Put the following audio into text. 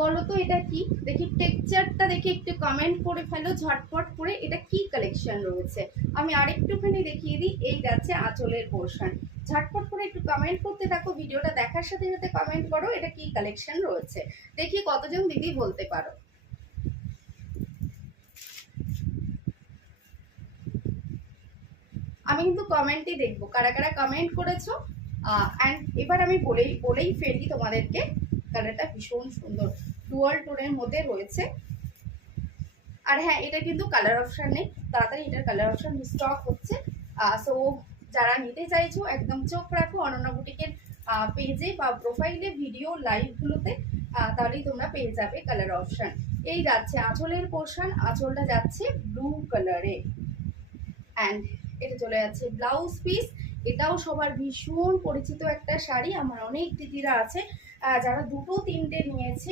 বলো তো এটা কি? দেখি টেক্সচারটা দেখি, একটু কমেন্ট করে ফেলো ঝটপট করে, এটা কি কালেকশন রয়েছে। আমি আরেকটুখানি দেখিয়ে দিই, এই যাচ্ছে আঁচলের পোর্শন। ঝটপট করে একটু কমেন্ট করতে থাকো, ভিডিওটা দেখার সাথে সাথে কমেন্ট করো এটা কি কালেকশন রয়েছে, দেখি কতজন দিদি বলতে পারো। আমি কিন্তু কমেন্টই দেখবো কারা কারা কমেন্ট করেছো। অ্যান্ড এবার আমি বলেই ফেলি তোমাদেরকে, কালারটা ভীষণ সুন্দর, ডুয়াল টোনের মধ্যে রয়েছে। আর হ্যাঁ, এটা কিন্তু কালার অপশন নেই, তাড়াতাড়ি এটার কালার অপশন স্টক হচ্ছে। সো যারা নিতে চাইছো একদম চোখ রাখো অনন্যা বুটিকের পেজে বা প্রোফাইলে, ভিডিও লাইভগুলোতে, তাহলেই তোমরা পেয়ে যাবে কালার অপশন। এই যাচ্ছে আঁচলের পোর্শন, আঁচলটা যাচ্ছে ব্লু কালারে। অ্যান্ড এটা চলে যাচ্ছে ব্লাউজ পিস। এটাও সবার ভীষণ পরিচিত একটা শাড়ি, আমার অনেক দিদিরা আছে যারা দুটো তিনটে নিয়েছে,